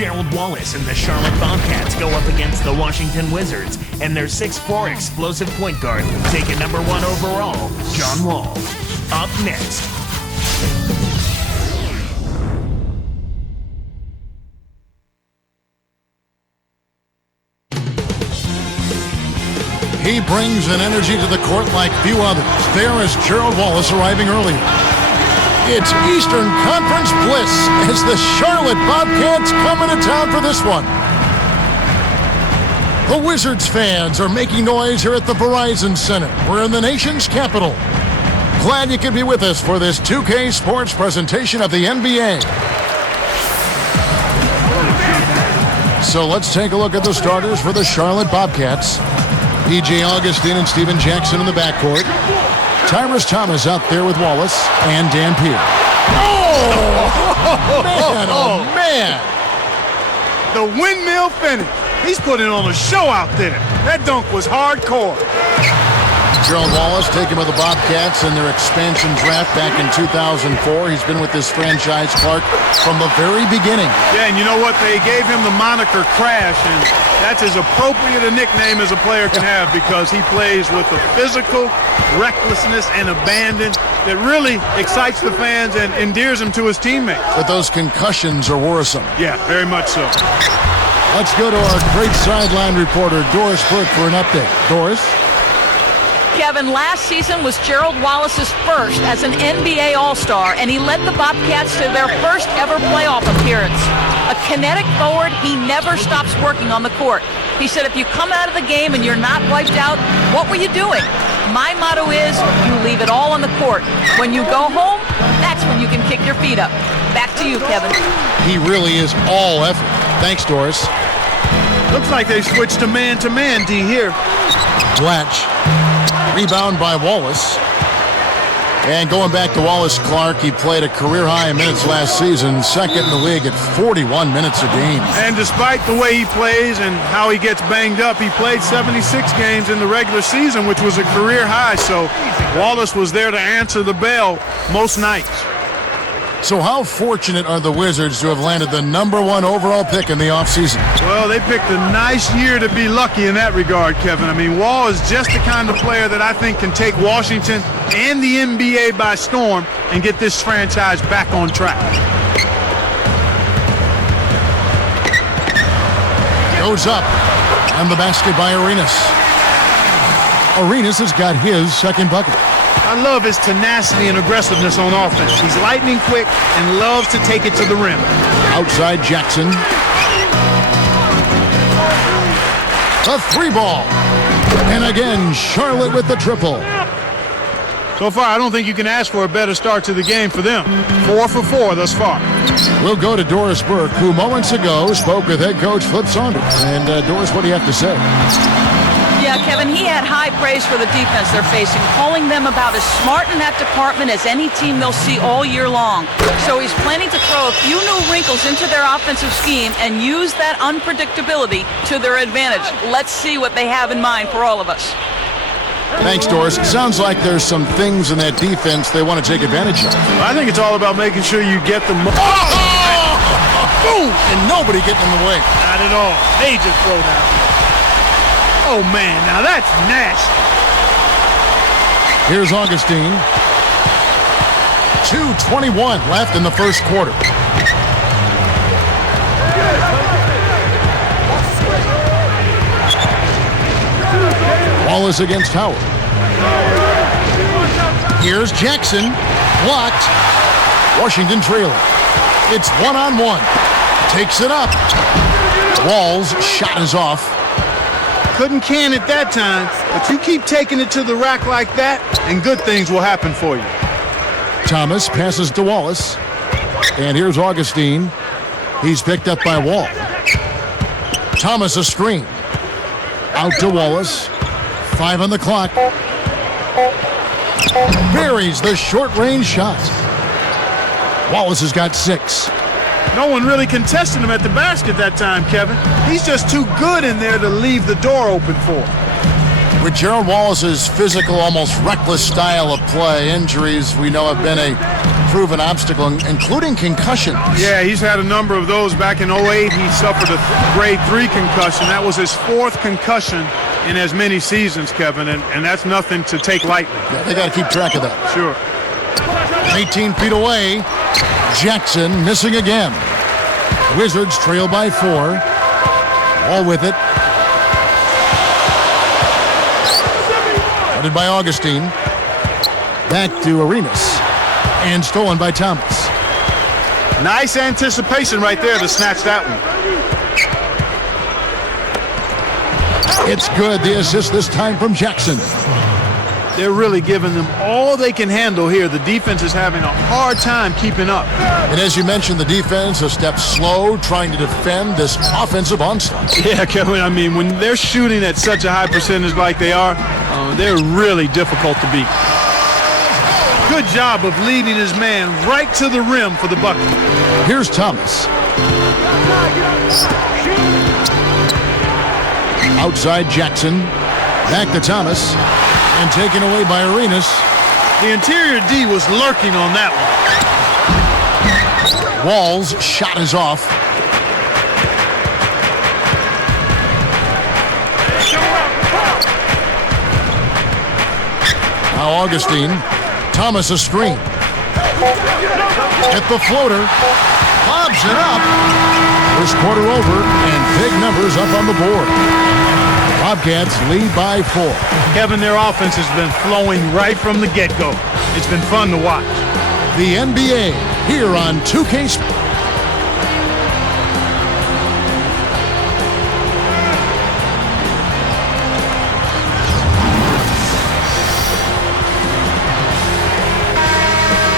Gerald Wallace and the Charlotte Bobcats go up against the Washington Wizards and their 6'4" explosive point guard, taking number 1 overall, John Wall. Up next. He brings an energy to the court like few others. There is Gerald Wallace arriving early. It's Eastern Conference bliss as the Charlotte Bobcats come into town for this one. The Wizards fans are making noise here at the Verizon Center. We're in the nation's capital. Glad you could be with us for this 2K Sports presentation of the NBA. So let's take a look at the starters for the Charlotte Bobcats. P.J. Augustine and Steven Jackson in the backcourt. Tyrus Thomas out there with Wallace and Dan Pierre. Oh, man. The windmill finish. He's putting on a show out there. That dunk was hardcore. Gerald Wallace taken with the Bobcats in their expansion draft back in 2004. He's been with this franchise, Clark, from the very beginning. Yeah, and you know what? They gave him the moniker Crash, and that's as appropriate a nickname as a player can have because he plays with a physical recklessness and abandon that really excites the fans and endears him to his teammates. But those concussions are worrisome. Yeah, very much so. Let's go to our great sideline reporter, Doris Burke, for an update. Doris? Kevin, last season was Gerald Wallace's first as an NBA All-Star, and he led the Bobcats to their first ever playoff appearance. A kinetic forward, he never stops working on the court. He said, if you come out of the game and you're not wiped out, what were you doing? My motto is, you leave it all on the court. When you go home, that's when you can kick your feet up. Back to you, Kevin. He really is all effort. Thanks, Doris. Looks like they switched to man, D here. Blatch. Rebound by Wallace. And going back to Wallace, Clark, he played a career-high in minutes last season, second in the league at 41 minutes a game. And despite the way he plays and how he gets banged up, he played 76 games in the regular season, which was a career high. So Wallace was there to answer the bell most nights. So how fortunate are the Wizards to have landed the #1 overall pick in the offseason? Well, they picked a nice year to be lucky in that regard, Kevin. I mean, Wall is just the kind of player that I think can take Washington and the NBA by storm and get this franchise back on track. Goes up, and the basket by Arenas. Arenas has got his second bucket. I love his tenacity and aggressiveness on offense. He's lightning quick and loves to take it to the rim. Outside Jackson. A 3-ball. And again, Charlotte with the triple. So far, I don't think you can ask for a better start to the game for them. 4 for 4 thus far. We'll go to Doris Burke, who moments ago spoke with head coach Flip Saunders. And Doris, what do you have to say? Yeah, Kevin, he had high praise for the defense they're facing, calling them about as smart in that department as any team they'll see all year long. So he's planning to throw a few new wrinkles into their offensive scheme and use that unpredictability to their advantage. Let's see what they have in mind for all of us. Thanks, Doris. It sounds like there's some things in that defense they want to take advantage of. I think it's all about making sure you get the... Boom! And nobody getting in the way. Not at all. Major throwdown. Oh, man, now that's nasty. Here's Augustine. 2:21 left in the first quarter. Wallace against Howard. Here's Jackson. Blocked. Washington trailing. It's one-on-one. Takes it up. Wall's shot is off. Couldn't can it that time, but you keep taking it to the rack like that, and good things will happen for you. Thomas passes to Wallace. And here's Augustine. He's picked up by Wall. Thomas a screen. Out to Wallace. 5 on the clock. Buries the short-range shot. Wallace has got 6. No one really contested him at the basket that time, Kevin. He's just too good in there to leave the door open for him. With Gerald Wallace's physical, almost reckless style of play, injuries we know have been a proven obstacle, including concussions. Yeah, he's had a number of those. Back in 08, he suffered a grade 3 concussion. That was his 4th concussion in as many seasons, Kevin, and that's nothing to take lightly. Yeah, they got to keep track of that. Sure. 18 feet away, Jackson missing again. Wizards trail by 4. All with it. Headed by Augustine. Back to Arenas. And stolen by Thomas. Nice anticipation right there to snatch that one. It's good. The assist this time from Jackson. They're really giving them all they can handle here. The defense is having a hard time keeping up. And as you mentioned, the defense a step slow, trying to defend this offensive onslaught. Yeah, Kevin, I mean, when they're shooting at such a high percentage like they are, they're really difficult to beat. Good job of leading his man right to the rim for the bucket. Here's Thomas. Outside Jackson. Back to Thomas. And taken away by Arenas. The interior D was lurking on that one. Wall's shot is off. Now Augustine. Thomas a screen. Hit the floater. Lobs it up. First quarter over and big numbers up on the board. Bobcats lead by 4. Kevin, their offense has been flowing right from the get-go. It's been fun to watch. The NBA here on 2K Sports.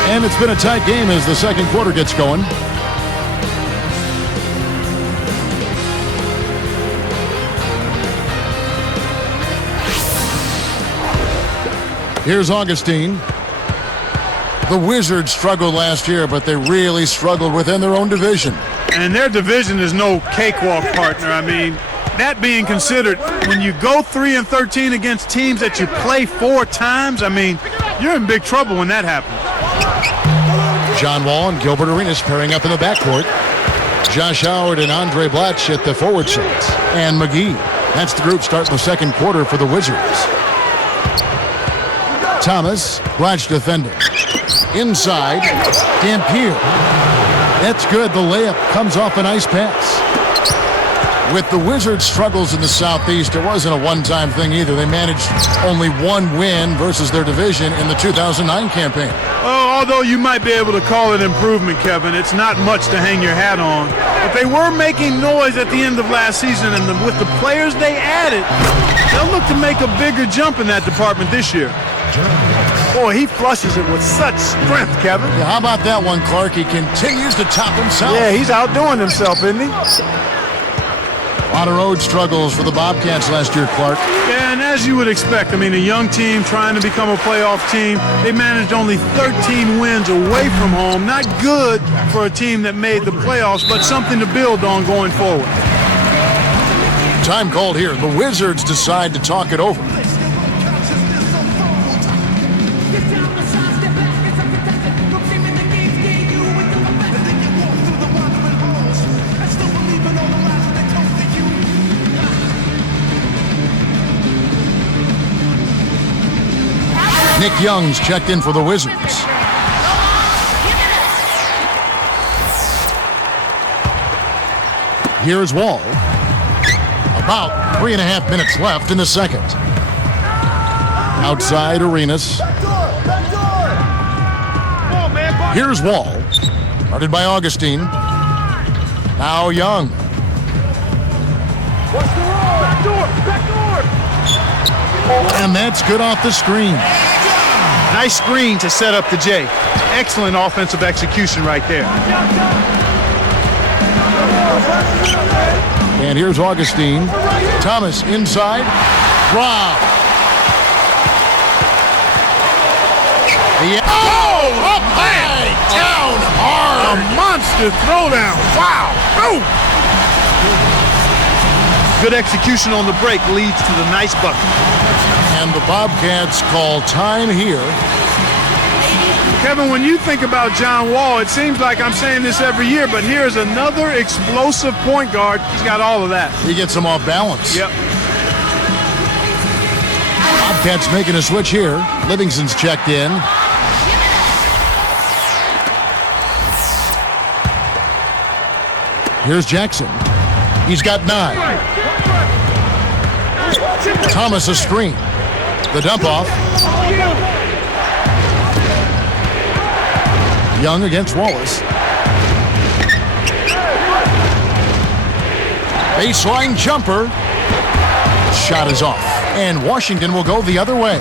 And it's been a tight game as the second quarter gets going. Here's Augustine. The Wizards struggled last year, but they really struggled within their own division. And their division is no cakewalk, partner. I mean, that being considered, when you go 3-13 against teams that you play 4 times, I mean, you're in big trouble when that happens. John Wall and Gilbert Arenas pairing up in the backcourt. Josh Howard and Andre Blatch at the forward sides. And McGee. That's the group starting the second quarter for the Wizards. Thomas, Blatch defending. Inside, Dampier. That's good. The layup comes off a nice pass. With the Wizards' struggles in the Southeast, it wasn't a one-time thing either. They managed only 1 win versus their division in the 2009 campaign. Oh, although you might be able to call it improvement, Kevin, it's not much to hang your hat on. But they were making noise at the end of last season, and with the players they added, they'll look to make a bigger jump in that department this year. Boy, he flushes it with such strength, Kevin. Yeah, how about that one, Clark? He continues to top himself. Yeah, he's outdoing himself, isn't he? A lot of road struggles for the Bobcats last year, Clark. Yeah, and as you would expect, I mean, a young team trying to become a playoff team, they managed only 13 wins away from home. Not good for a team that made the playoffs, but something to build on going forward. Time called here. The Wizards decide to talk it over. Nick Young's checked in for the Wizards. Here's Wall. About 3.5 minutes left in the second. Outside Arenas. Here's Wall. Guarded by Augustine. Now Young. And that's good off the screen. Nice screen to set up the J. Excellent offensive execution right there. And here's Augustine. Thomas inside. Wow. Yeah. Oh, up high, down hard. A monster throwdown. Wow. Boom. Good execution on the break leads to the nice bucket. And the Bobcats call time here. Kevin, when you think about John Wall, it seems like I'm saying this every year, but here's another explosive point guard. He's got all of that. He gets them off balance. Yep. Bobcats making a switch here. Livingston's checked in. Here's Jackson. He's got 9. Thomas a screen. The dump off. Young against Wallace. Baseline jumper. Shot is off. And Washington will go the other way.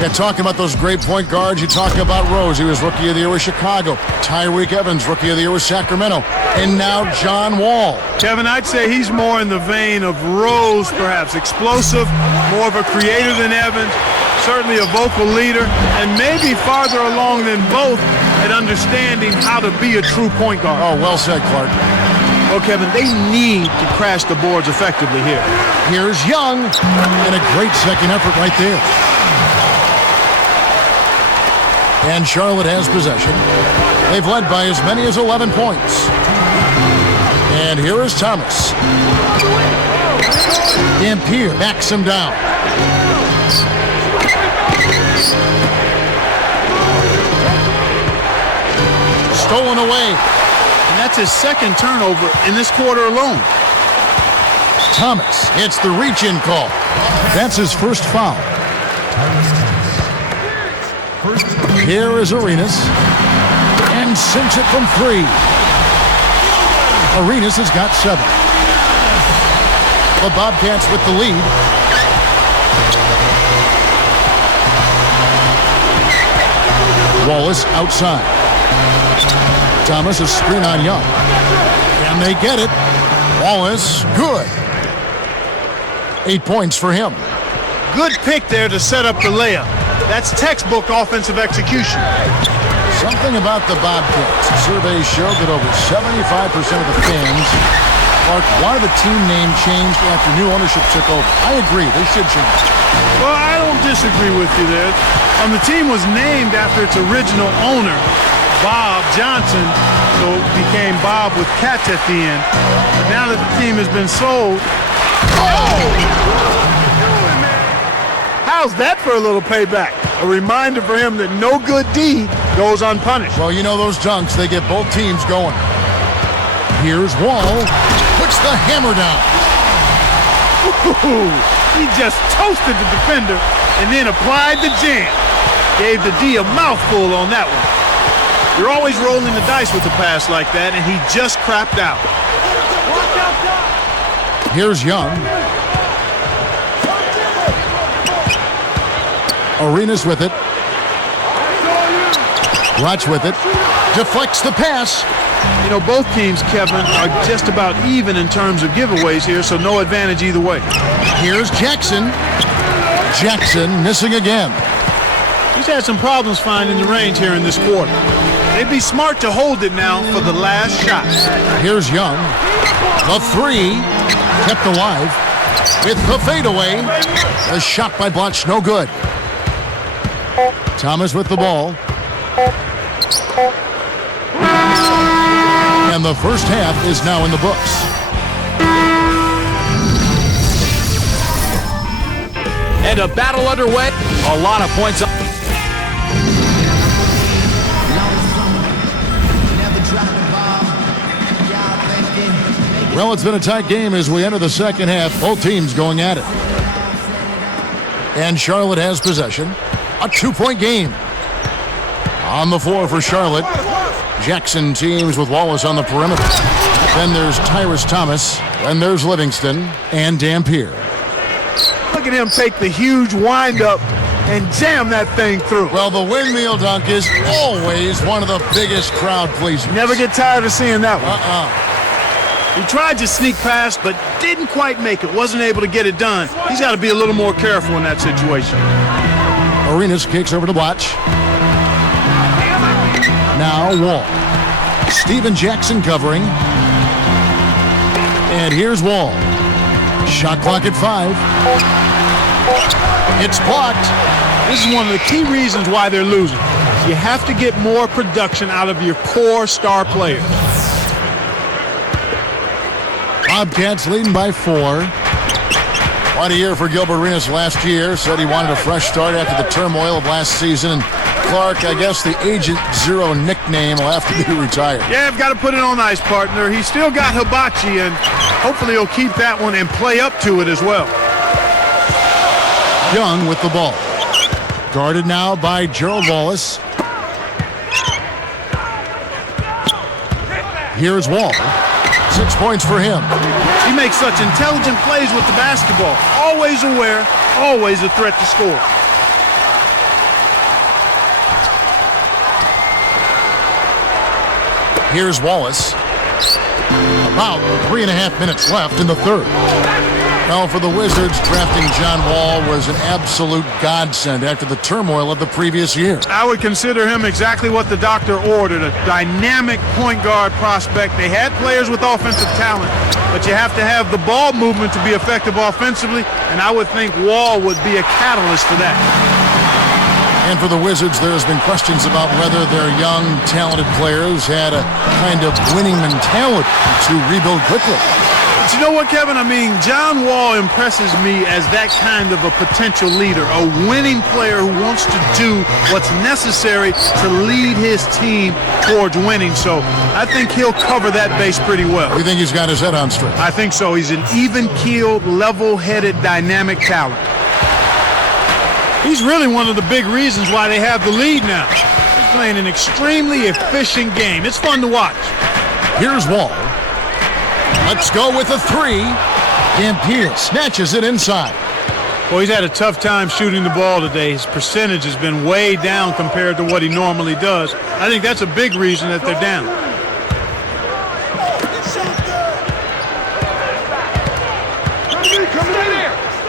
Yeah, talking about those great point guards, you talk about Rose. He was Rookie of the Year with Chicago. Tyreek Evans, Rookie of the Year with Sacramento. And now John Wall. Kevin, I'd say he's more in the vein of Rose, perhaps. Explosive, more of a creator than Evans. Certainly a vocal leader, and maybe farther along than both at understanding how to be a true point guard. Oh, well said, Clark. Well, Kevin, they need to crash the boards effectively here. Here's Young, and a great second effort right there. And Charlotte has possession. They've led by as many as 11 points. And here is Thomas. Dampier backs him down. Stolen away. And that's his second turnover in this quarter alone. Thomas hits the reach-in call. That's his first foul. Here is Arenas. And sinks it from 3. Arenas has got 7. The Bobcats with the lead. Wallace outside. Thomas is screen on Young. And they get it. Wallace, good. 8 points for him. Good pick there to set up the layup. That's textbook offensive execution. Something about the Bobcats. Surveys show that over 75% of the fans want the team name changed after new ownership took over. I agree, they should change. Well, I don't disagree with you there. The team was named after its original owner, Bob Johnson, so it became Bob with cats at the end. But now that the team has been sold, how's that for a little payback? A reminder for him that no good deed goes unpunished. Well, you know those dunks, they get both teams going. Here's Wall, puts the hammer down. Ooh, he just toasted the defender and then applied the jam. Gave the D a mouthful on that one. You're always rolling the dice with a pass like that, and he just crapped out. Here's Young. Arenas with it. Roch with it. Deflects the pass. You know, both teams, Kevin, are just about even in terms of giveaways here, so no advantage either way. Here's Jackson. Jackson missing again. He's had some problems finding the range here in this quarter. They'd be smart to hold it now for the last shot. Here's Young. The 3 kept alive with the fadeaway. The shot by Botch, no good. Thomas with the ball. And the first half is now in the books. And a battle underway. A lot of points up. Well, it's been a tight game as we enter the second half. Both teams going at it. And Charlotte has possession. A 2-point game. On the floor for Charlotte. Jackson teams with Wallace on the perimeter. Then there's Tyrus Thomas. Then there's Livingston and Dampier. Look at him take the huge windup and jam that thing through. Well, the windmill dunk is always one of the biggest crowd pleasers. Never get tired of seeing that one. He tried to sneak past, but didn't quite make it. Wasn't able to get it done. He's got to be a little more careful in that situation. Arenas kicks over to Blatch. Now Wall. Steven Jackson covering. And here's Wall. Shot clock at 5. It's blocked. This is one of the key reasons why they're losing. You have to get more production out of your core star players. Bobcats leading by 4. What a year for Gilbert Arenas last year. Said he wanted a fresh start after the turmoil of last season. And Clark, I guess the Agent Zero nickname will have to be retired. Yeah, I've got to put it on ice, partner. He's still got hibachi, and hopefully he'll keep that one and play up to it as well. Young with the ball. Guarded now by Gerald Wallace. Here's Wall. 6 points for him. He makes such intelligent plays with the basketball. Always aware, always a threat to score. Here's Wallace. About 3.5 minutes left in the third. Well, for the Wizards, drafting John Wall was an absolute godsend after the turmoil of the previous year. I would consider him exactly what the doctor ordered, a dynamic point guard prospect. They had players with offensive talent, but you have to have the ball movement to be effective offensively, and I would think Wall would be a catalyst for that. And for the Wizards, there's been questions about whether their young, talented players had a kind of winning mentality to rebuild quickly. But you know what, Kevin? I mean, John Wall impresses me as that kind of a potential leader, a winning player who wants to do what's necessary to lead his team towards winning. So I think he'll cover that base pretty well. You think he's got his head on straight? I think so. He's an even-keeled, level-headed, dynamic talent. He's really one of the big reasons why they have the lead now. He's playing an extremely efficient game. It's fun to watch. Here's Wall. Let's go with a 3. Dampier snatches it inside. Well, he's had a tough time shooting the ball today. His percentage has been way down compared to what he normally does. I think that's a big reason that they're down.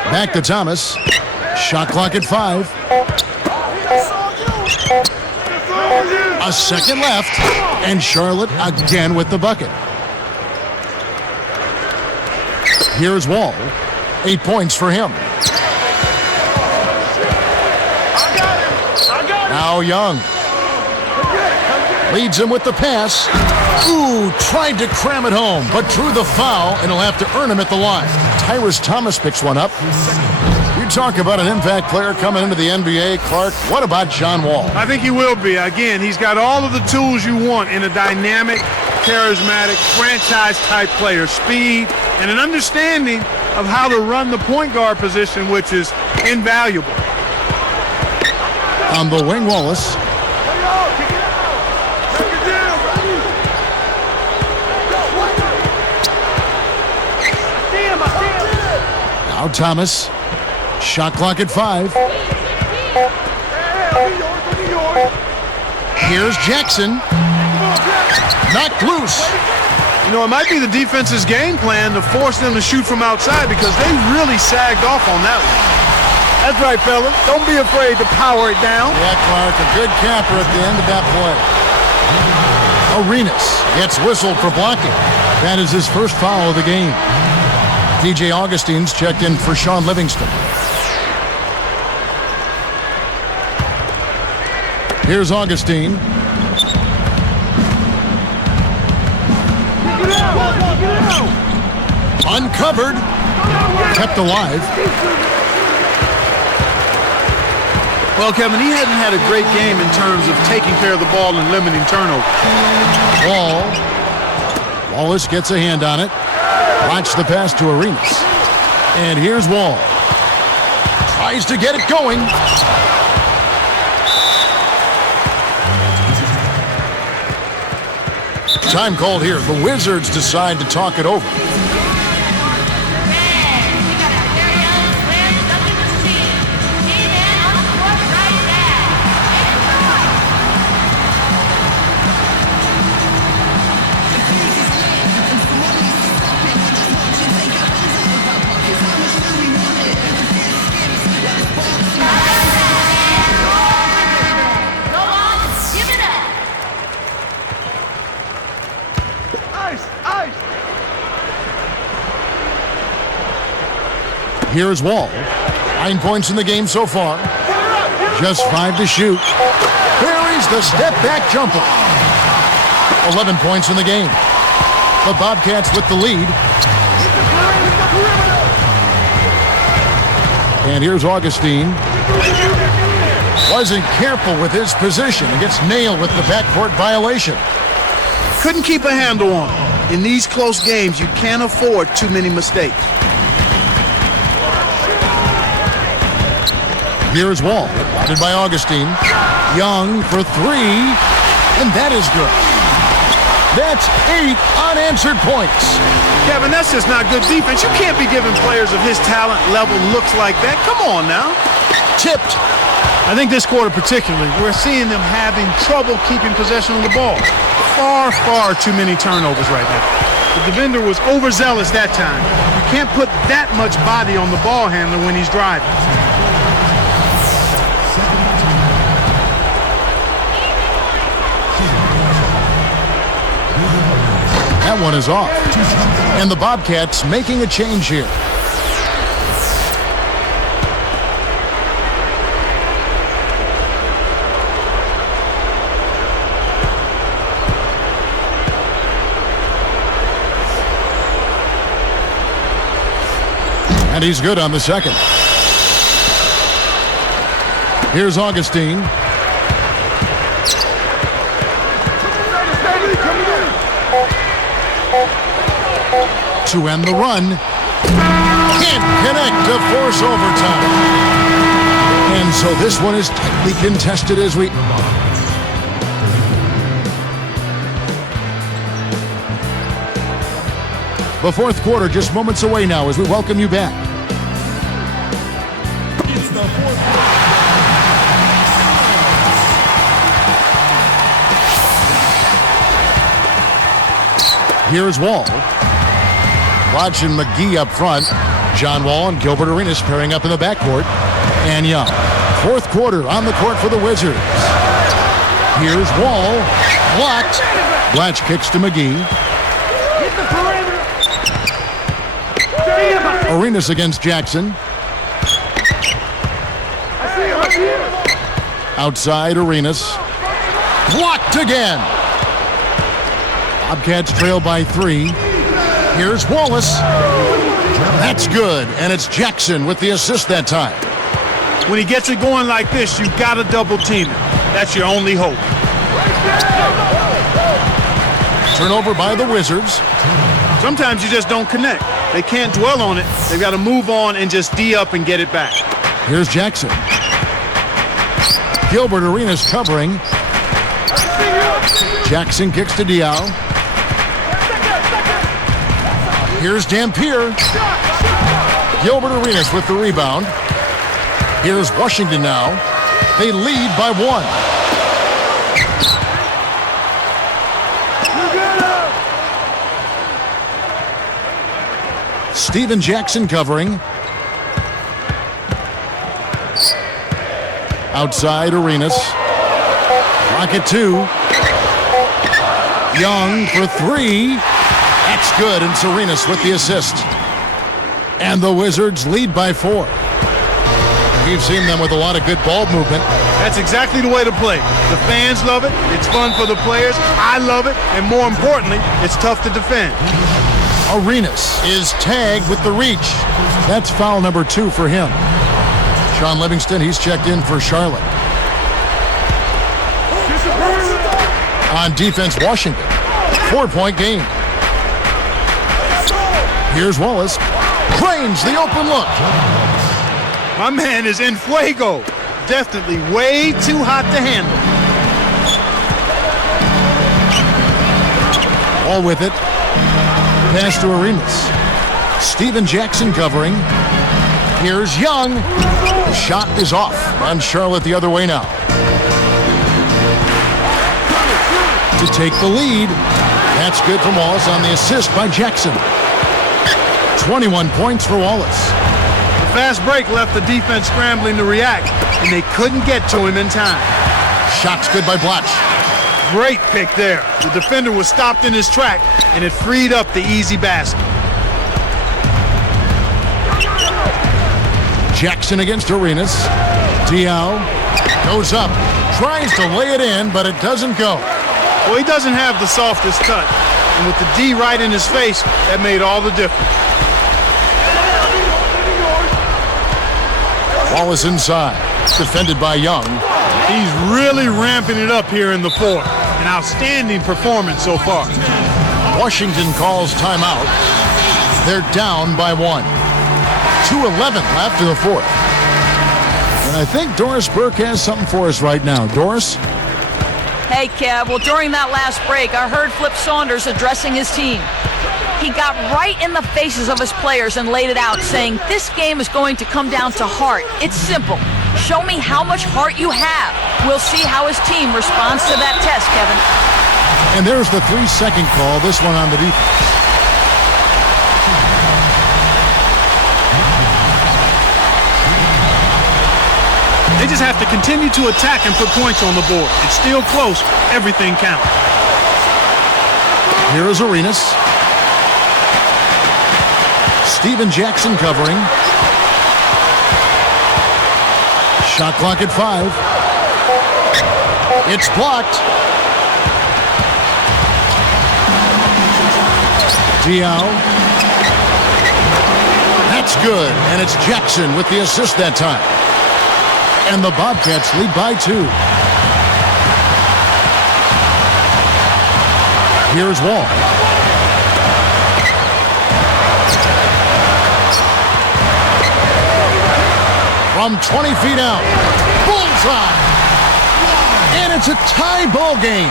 Back to Thomas. Shot clock at 5. A second left. And Charlotte again with the bucket. Here's Wall. 8 points for him. Now Young. Leads him with the pass. Ooh, tried to cram it home, but drew the foul, and he'll have to earn him at the line. Tyrus Thomas picks one up. You talk about an impact player coming into the NBA, Clark. What about John Wall? I think he will be. Again, he's got all of the tools you want in a dynamic, charismatic, franchise-type player. Speed and an understanding of how to run the point guard position, which is invaluable. On the wing, Wallace. Now Thomas. Shot clock at 5. Here's Jackson. Knocked loose. You know, it might be the defense's game plan to force them to shoot from outside because they really sagged off on that one. That's right, fella. Don't be afraid to power it down. Yeah, Clark, a good capper at the end of that play. Arenas gets whistled for blocking. That is his first foul of the game. DJ Augustine's checked in for Sean Livingston. Here's Augustine. Uncovered. Kept alive. Well, Kevin, he hasn't had a great game in terms of taking care of the ball and limiting turnover. Wallace gets a hand on it. Watch the pass to Arenas. And here's Wall. Tries to get it going. Time called here. The Wizards decide to talk it over. Here's Wall. 9 points in the game so far. Just 5 to shoot. Buries the step-back jumper. 11 points in the game. The Bobcats with the lead. And here's Augustine. Wasn't careful with his position and gets nailed with the backcourt violation. Couldn't keep a handle on it. In these close games, you can't afford too many mistakes. Here's Wall, spotted by Augustine. Young for 3, and that is good. That's 8 unanswered points. Kevin, that's just not good defense. You can't be giving players of his talent level looks like that. Come on now. Tipped. I think this quarter particularly, we're seeing them having trouble keeping possession of the ball. Far too many turnovers right now. The defender was overzealous that time. You can't put that much body on the ball handler when he's driving. That one is off. And the Bobcats making a change here. And he's good on the second. Here's Augustine. To end the run. Can't connect to force overtime. And so this one is tightly contested as we... The fourth quarter just moments away now as we welcome you back. It's the fourth quarter. Here's Wall. Watching McGee up front. John Wall and Gilbert Arenas pairing up in the backcourt. And Young. Fourth quarter on the court for the Wizards. Here's Wall. Blocked. Blatch kicks to McGee. Arenas against Jackson. Outside Arenas. Blocked again. Bobcats trail by 3. Here's Wallace. That's good, and it's Jackson with the assist that time. When he gets it going like this, you've got to double team it. That's your only hope. Turnover by the Wizards. Sometimes you just don't connect. They can't dwell on it. They've got to move on and just D up and get it back. Here's Jackson. Gilbert Arenas covering. Jackson kicks to Diaw. Here's Dampier. Gilbert Arenas with the rebound. Here's Washington now. They lead by 1. Steven Jackson covering. Outside Arenas. Rocket 2. Young for 3. That's good, and Arenas with the assist. And the Wizards lead by 4. We've seen them with a lot of good ball movement. That's exactly the way to play. The fans love it. It's fun for the players. I love it. And more importantly, it's tough to defend. Arenas is tagged with the reach. That's foul number 2 for him. Sean Livingston, he's checked in for Charlotte. On defense, Washington. 4-point game. Here's Wallace. Cranes the open look. My man is in fuego. Definitely way too hot to handle. All with it. Pass to Arenas. Steven Jackson covering. Here's Young. The shot is off. And Charlotte the other way now. To take the lead. That's good from Wallace on the assist by Jackson. 21 points for Wallace. The fast break left the defense scrambling to react, and they couldn't get to him in time. Shot's good by Blatch. Great pick there. The defender was stopped in his track, and it freed up the easy basket. Jackson against Arenas. Diao goes up, tries to lay it in, but it doesn't go. Well, he doesn't have the softest touch. And with the D right in his face, that made all the difference. Wallace inside, defended by Young. He's really ramping it up here in the fourth. An outstanding performance so far. Washington calls timeout. They're down by 1. 2:11 left in the fourth. And I think Doris Burke has something for us right now. Doris? Hey, Kev. Well, during that last break, I heard Flip Saunders addressing his team. He got right in the faces of his players and laid it out, saying, this game is going to come down to heart. It's simple. Show me how much heart you have. We'll see how his team responds to that test, Kevin. And there's the 3-second call, this one on the defense. They just have to continue to attack and put points on the board. It's still close. Everything counts. Here is Arenas. Steven Jackson covering. Shot clock at 5. It's blocked. Diao. That's good, and it's Jackson with the assist that time. And the Bobcats lead by 2. Here's Wall. From 20 feet out. Bullseye. And it's a tie ball game.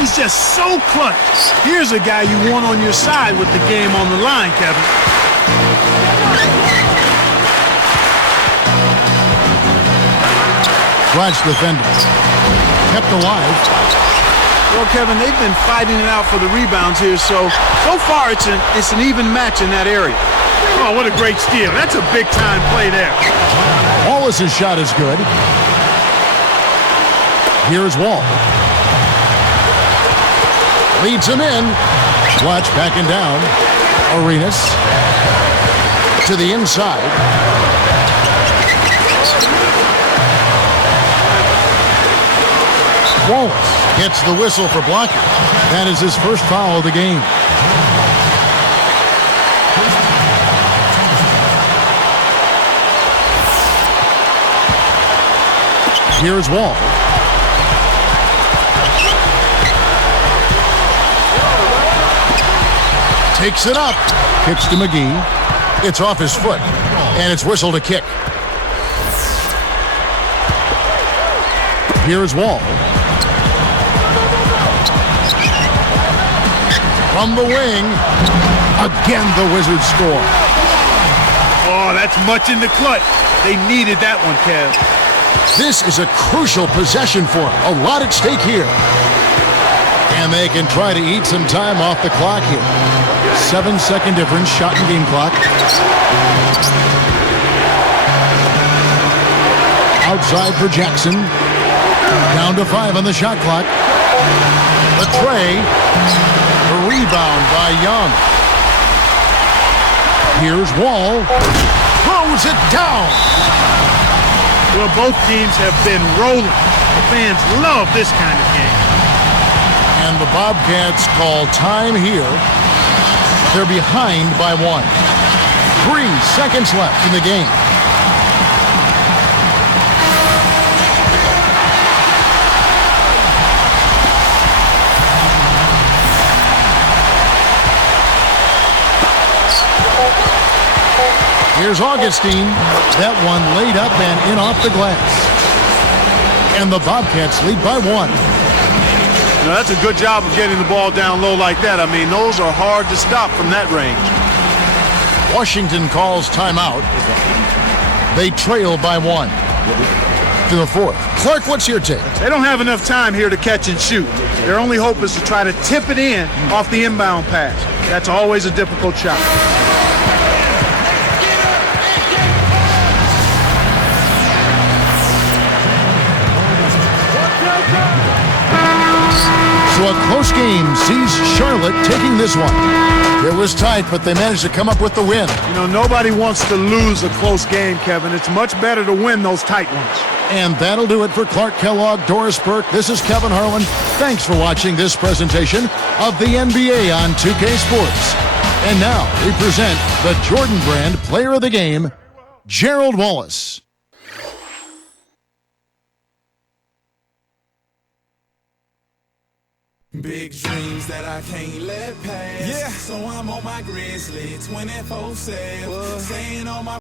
He's just so clutch. Here's a guy you want on your side with the game on the line, Kevin. Watch defenders. Kept alive. Well, Kevin, they've been fighting it out for the rebounds here, so far it's an even match in that area. Oh, what a great steal. That's a big-time play there. Wallace's shot is good. Here's Wall. Leads him in. Watch backing down. Arenas to the inside. Wallace gets the whistle for blocking. That is his first foul of the game. Here's Wall. Takes it up. Kicks to McGee. It's off his foot. And it's whistled a kick. Here's Wall. From the wing. Again, the Wizards score. Oh, that's much in the clutch. They needed that one, Kev. This is a crucial possession for them. A lot at stake here. And they can try to eat some time off the clock here. 7-second difference, shot and game clock. Outside for Jackson. Down to 5 on the shot clock. The tray. The rebound by Young. Here's Wall. Throws it down. Well, both teams have been rolling. The fans love this kind of game. And the Bobcats call time here. They're behind by 1. 3 seconds left in the game. Here's Augustine. That one laid up and in off the glass. And the Bobcats lead by 1. You know, that's a good job of getting the ball down low like that. I mean, those are hard to stop from that range. Washington calls timeout. They trail by 1 to the 4th. Clark, what's your take? They don't have enough time here to catch and shoot. Their only hope is to try to tip it in off the inbound pass. That's always a difficult shot. a close game sees Charlotte taking this one. It was tight, but they managed to come up with the win. You know, nobody wants to lose a close game, Kevin. It's much better to win those tight ones. And that'll do it for Clark Kellogg, Doris Burke. This is Kevin Harlan. Thanks for watching this presentation of the NBA on 2K Sports. And now we present the Jordan Brand Player of the Game, Gerald Wallace. Big dreams that I can't let pass. Yeah. So I'm on my grizzly 24/7. Staying on my